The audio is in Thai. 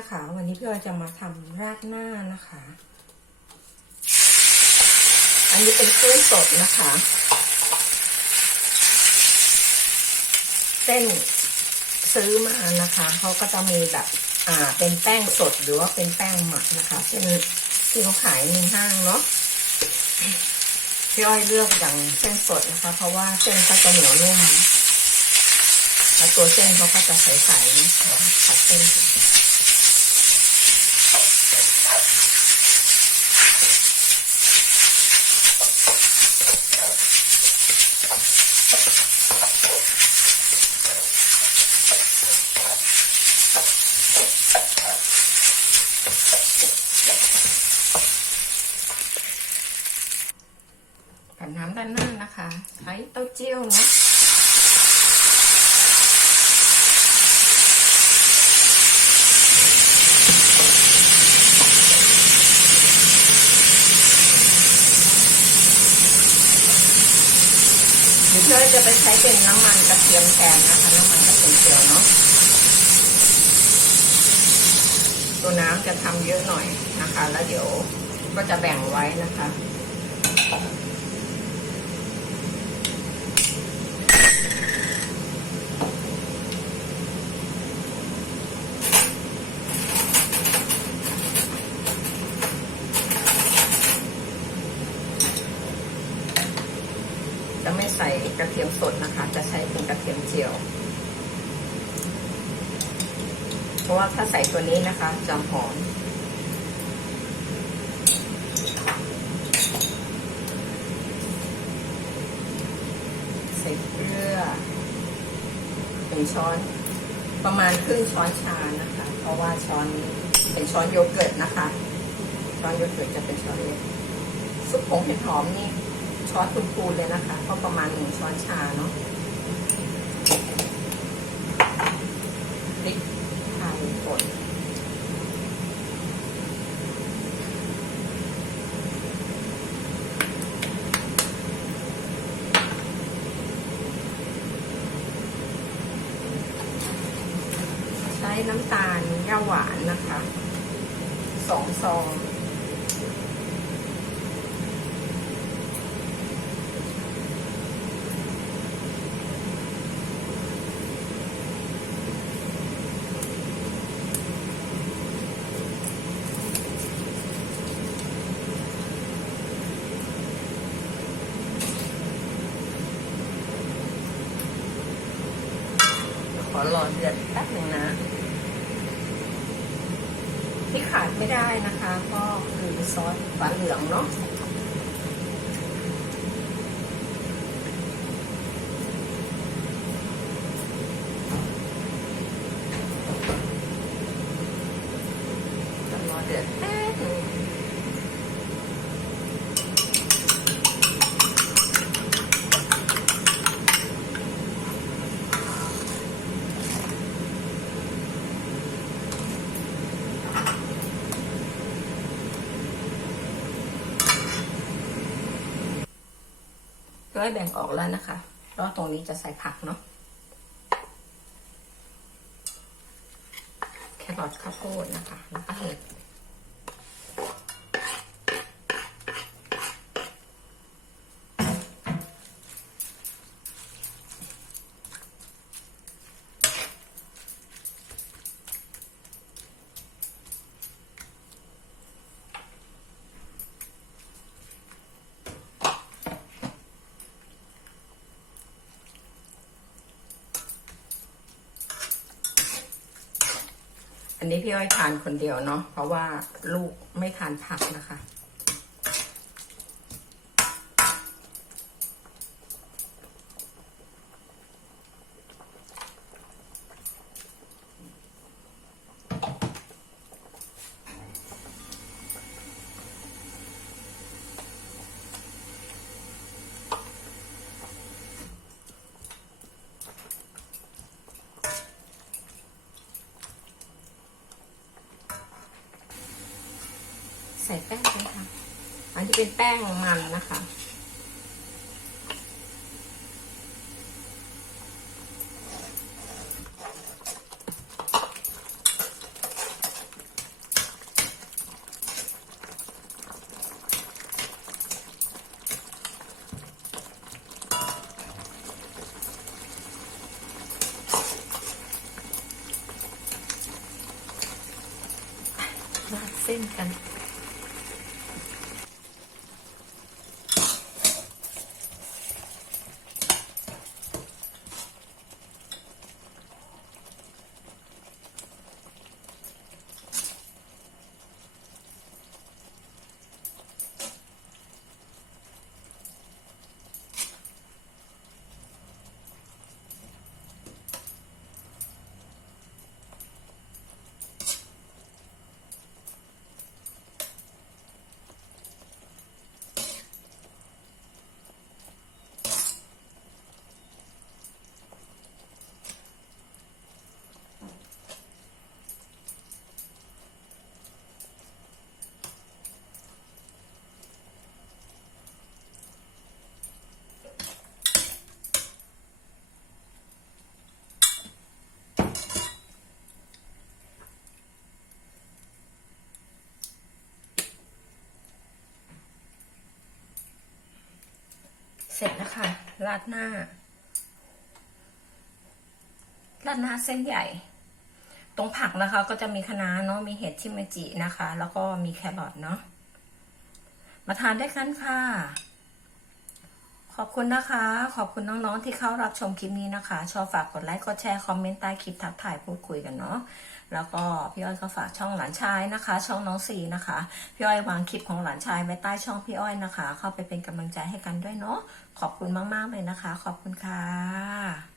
นะคะ วันนี้พี่ออยจะมาทำราดหน้านะคะ อันนี้เป็นเส้นสดนะคะ เส้นซื้อมานะคะเขาก็จะมีแบบอ่าเป็นแป้งสดหรือว่าเป็นแป้งหมักนะคะเส้นที่เขาขายในห้างเนาะพี่อ้อยเลือกอย่างเส้นสดนะคะ เพราะว่าเส้นเขาจะเหนียวนุ่มแล้วตัวเส้นเขาก็จะใสๆนะคะตัดเส้น ผัดน้ำด้านหน้านะคะ ใช้เต้าเจี้ยวเนาะหรือเธอจะไปใช้เป็นน้ำมันกระเทียมแทนนะคะ น้ำมันกระเทียมเจียวเนาะ ตัวน้ำ จะทำเยอะหน่อยนะคะ แล้วเดี๋ยวก็จะแบ่งไว้นะคะจะไม่ใส่กระเทียมสดนะคะ จะใช้เป็นกระเทียมเจียว เพ ราะว่าถ้าใส่ตัวนี้นะคะจะหอมใส่เกลือหนึ่งช้อน ประมาณครึ่งช้อนชานะคะ เพราะว่าช้อนนี้เป็นช้อนโยเกิร์ตนะคะ ช้อนโยเกิร์ตจะเป็นช้อนเล็กซุปผงเห็ดหอมนี่ช้อนคูณๆเลยนะคะ ก็ประมาณหนึ่งช้อนชาเนาะพริกไทยป่นใช้ น้ำตาลย่าหวานนะคะสองซองขอรอเดือดแป๊บหนึ่งนะ ที่ขาด ได้นะคะ ก็คือซอสฝาเหลืองเนาะจะรอเดือด ก็ให้แบ่งออกแล้วนะคะเพราะว่าตรงนี้จะใส่ผักเนาะแครอทข้าวโพดนะคะแล้วก็เห็ด อันนี้พี่อ้อยทานคนเดียวเนาะเพราะว่าลูกไม่ทานผักนะคะ แป้งนะค่ะอันนี้เป็นแป้งมันนะคะราดเส้นกัน เสร็จแล้วค่ะ ราดหน้า ราดหน้าเส้นใหญ่ ตรงผักนะคะ ก็จะมีคะน้าเนาะ มีเห็ดชิมจินะคะ แล้วก็มีแครอทเนาะ มาทานได้วยกันค่ะ ขอบคุณนะคะ ขอบคุณน้องๆที่เข้ารับชมคลิปนี้นะคะ ชอบฝากกดไลค์กดแชร์คอมเมนต์ใต้คลิปทักทายพูดคุยกันเนาะแล้วก็พี่อ้อยก็ฝากช่องหลานชายนะคะ ช่องน้องสีนะคะพี่อ้อยวางคลิปของหลานชายไว้ใต้ช่องพี่อ้อยนะคะ เข้าไปเป็นกำลังใจให้กันด้วยเนาะขอบคุณมากๆเลยนะคะ ขอบคุณค่ะ